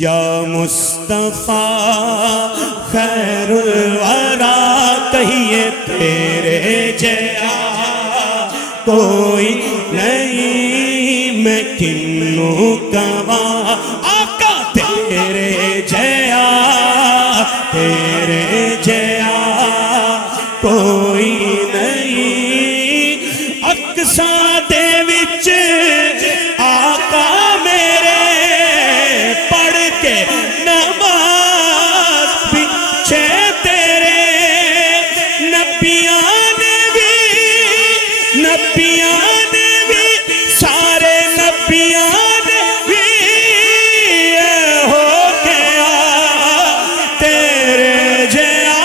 یا مصطفیٰ خیر الورا کہیے تیرے جیا کوئی نہیں میں کنوں کہاں آقا تیرے جیا کوئی نہیں اقصیٰ دے وچ آقا میرے پڑھ کے نماز پیچھے تیرے نبیاں نے بھی سارے نبیاں نے بھی ہو گیا تیرے جیا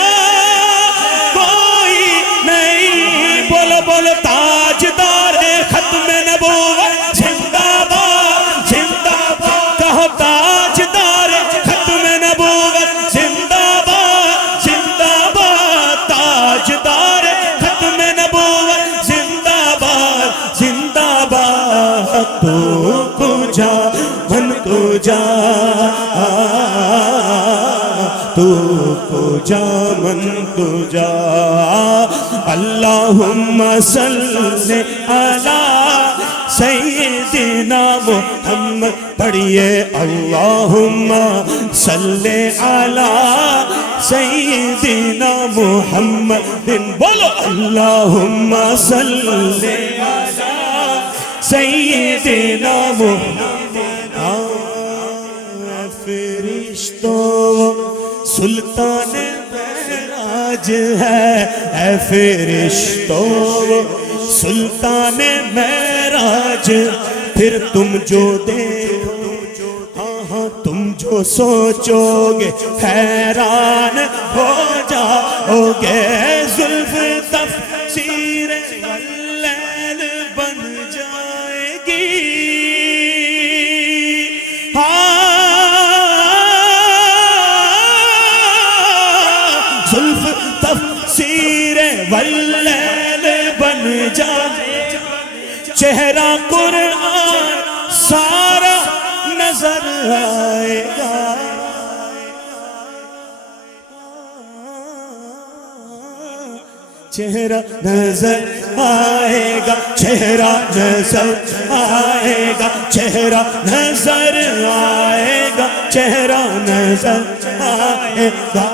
کوئی نہیں بولو بولو تاجدار ختم نبوت زندہ باد کہو تاجدار ختم نبوت زندہ باد تاجدار ختم نبوت زندہ باد تو کو جا من کو جا تو کو جا من کو جا اللہم صلی علی سیدنا محمد پڑھئے اللہم صلی علی سیدنا محمد بولو اللہم صلی علی سیدنا محمد فرشتوں سلطان معراج ہے اے فرشتوں سلطان معراج پھر تم جو دیکھو ہاں تم جو سوچو گے حیران ہو جاؤ گے زلف تفسیر واللیل بن جائے گی زلف تفسیر واللیل بن جائے چہرہ قرآن سارا نظر آئے گا چہرہ نظر آئے گا چہرہ نظر آئے گا چہرہ نظر آئے گا چہرہ نظر آئے گا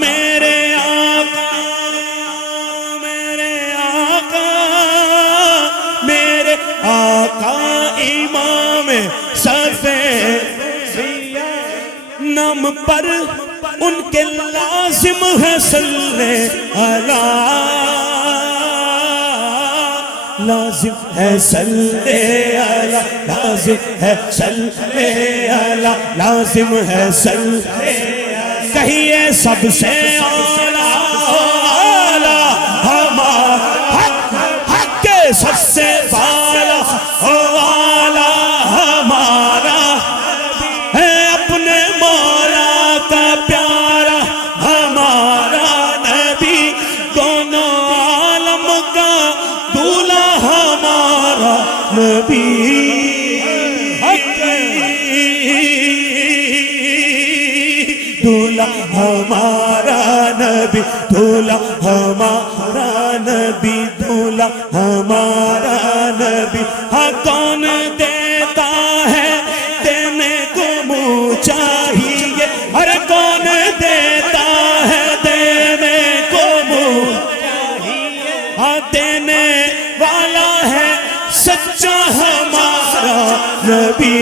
میرے آقا امام سفید نام پر ان کے لازم ہے صلی اللہ لازم ہے صلی اللہ لازم ہے صلی اللہ لازم ہے صلی کہیے سب سے اعلیٰ ہمارا حق کے سب سے بالا والا ہمارا ہے اپنے مولا کا پیارا ہمارا نبی دونوں عالم کا دولہا ہمارا نبی دولہا ہمارا نبی دولہا ہمارا نبی دولہا ہمارا نبی ہاں کون دیتا ہے دینے کو منہ چاہیے ہر کون دیتا ہے دینے کو منہ چاہیے ہاں دینے والا ہے سچا ہمارا نبی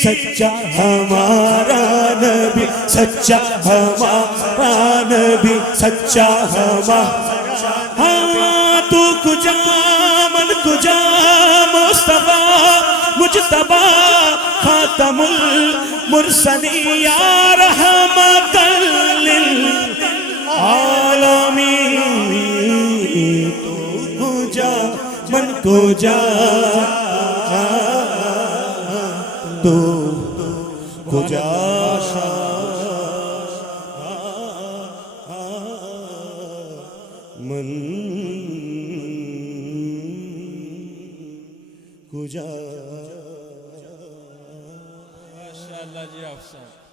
سچا ہمارا نبی سچا ہمارا نبی سچا ہمارا ہاں تو کجا من کجا مصطفیٰ مجتبیٰ خاتم المرسلین یا رحمت للعالمین تو کجا من کجا تو کجا من کجا ماشاءاللہ جی افسر